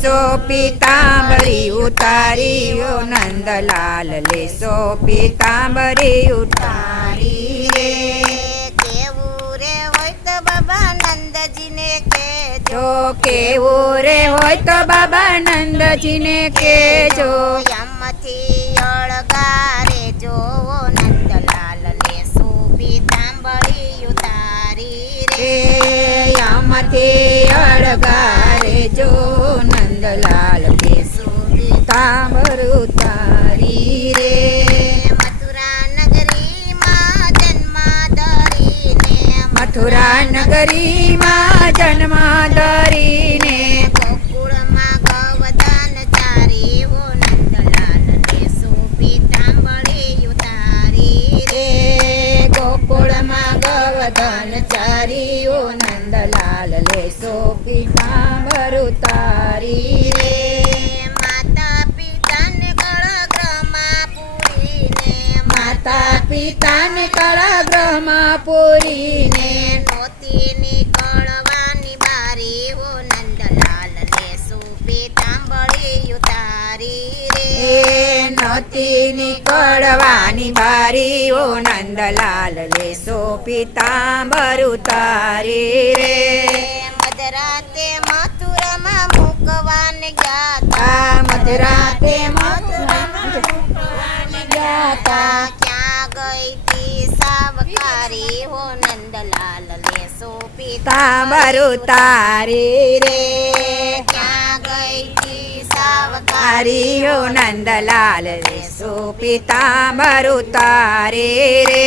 લેસો પીતાંબરી ઉતારી ઓ નંદલાલ લેસો પીતાંબરી ઉતારી રે કેવું રે હોય તો બાબા નંદજીને કહેજો કેવું રે હોય તો બાબા નંદજીને કહેજો યમથી અળગારે જોવો નંદલાલ લેસો પીતાંબરી ઉતારી રે યામથી અળગારે જો નંદલાલ લેસો પીતાંબર ઉતારી રે મથુરા નગરીમાં જન્મ ધરીને મથુરા નગરીમાં જન્મ ધરીને ગોકુળમાં ગવદાન ચારી ઓ નંદલાલ લેસો પીતાંબરી ઉતારી રે ગોકુળમાં ગવધન ચારીઓ નંદલાલ લેસો પીતાંબર ઉતારી રે માતા પિતાને કળગ્રહમાં પૂરીને માતા પિતાને કળગ્રહમાં પૂરીને નોતી નીકળવાની બારી ઓ નંદલાલ લેસો પીતાંબરી ઉતારી રે નતી નીકળવાની બારીઓ નંદલાલ લેસો પીતાંબર ઉતારી રે મધરાતે મથુરામાં મૂકવાન ગયા મધરાતે હતા ક્યાં ગઈ તી સાવકારી હો નંદલાલ લેસો પીતાંબર ઉતારી રે ક્યાં ગઈ તી સાવકારી તારીઓ નંદલાલ લેસો પીતાંબર ઉતારી રે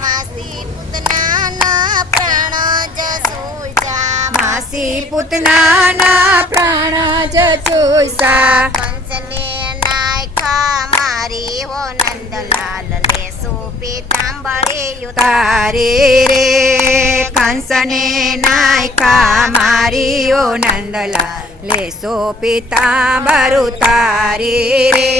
માસી પૂતનાના પ્રાણ જસુજા માસી પૂતનાના પ્રાણ જચુસા કંસને નાયખા મારી હો નંદલાલ લેસો પીતાંબરી તારી રે કંસને નાયકા મારીઓ નંદલાલ લેસો પીતાંબર ઉતારી રે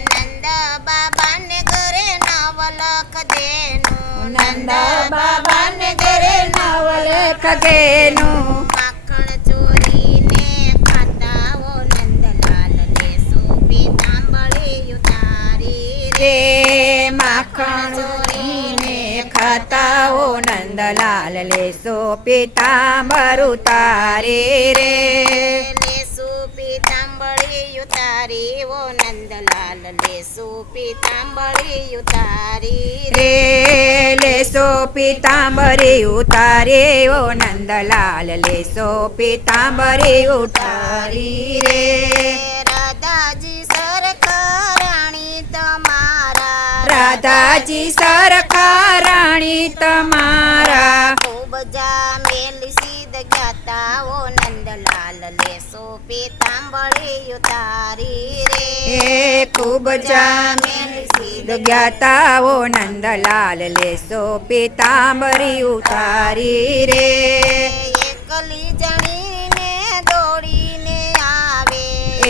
નંદ બાબાને ઘરે નવલખ દેનું નંદ બાબાને ઘરે નવલખ ગેનું માખણ ચોરીને ખાતા ઓ નંદલાલ લેસો પીતાંબરી ઉતારી રે રે માખણ ચોરીને ખાતા ઓ નંદલાલ લેસો પીતાંબર ઉતારી રે લેસો પીતાંબરી ઉતારી ઓ નંદલાલ લેસો પીતાંબરી ઉતારી રે રે લેસો પીતાંબરી ઉતારી ઓ નંદલાલ લેસો પીતાંબરી ઉતારી રે રાધાજી સરખા રાણી તમારા રાધાજી સરખા રાણી તમારા ખૂબ જામેલી સીધ જ્ઞાતા ઓ નંદલાલ લેસો પીતાંબરી ઉતારી રે એ ખૂબ જામેલી સીધ જ્ઞાતા ઓ નંદલાલ લેસો પીતાંબરી ઉતારી રે એકલી જણીને દોડીને આવે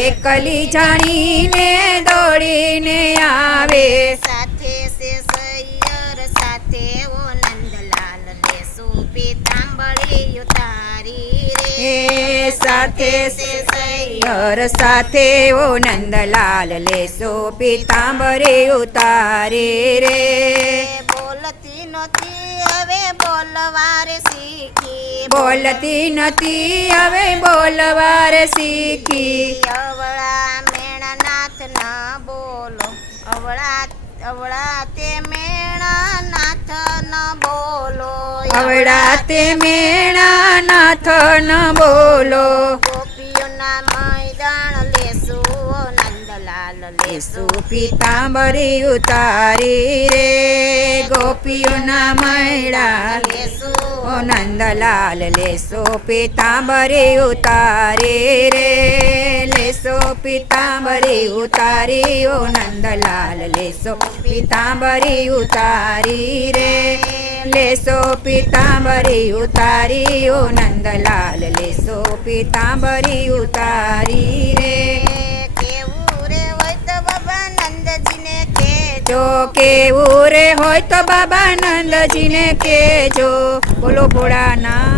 એકલી જાણીને દોડીને આવે સાથે સે સૈયર સાથે ઓ નંદલાલ લેસો પીતાંબરી ઉતારી રે એ સાથે સૈયર સાથે ઓ નંદલાલ લેસો પીતાંબરી ઉતારી રે બોલતી નહોતી હવે બોલવારે શીખી બોલતી નથી હવે બોલવાર શીખી અવળા મેણનાથ ન બોલો અવળા તે મેણનાથ ન બોલો અવડા તે મેણા નાથ ન બોલો ગોપીઓના મેદાન લેસો ઓ નંદલાલ લેસો પીતાંબરી ઉતારી રે ગોપીઓના મૈડા લેસો ઓ નંદલાલ લેસો પીતાંબરી ઉતારી રે લેસો પીતાંબરી ઉતારી ઓ નંદલાલ લેસો પીતાંબરી ઉતારી રે લેસો પીતાંબરી ઉતારી ઓ નંદલાલ લેસો પીતાંબરી ઉતારી રે કેવું રે હોય તો બાબા નંદજીને કહેજો જો કેવું રે હોય તો બાબા નંદજીને કહેજો બોલો ભોળાના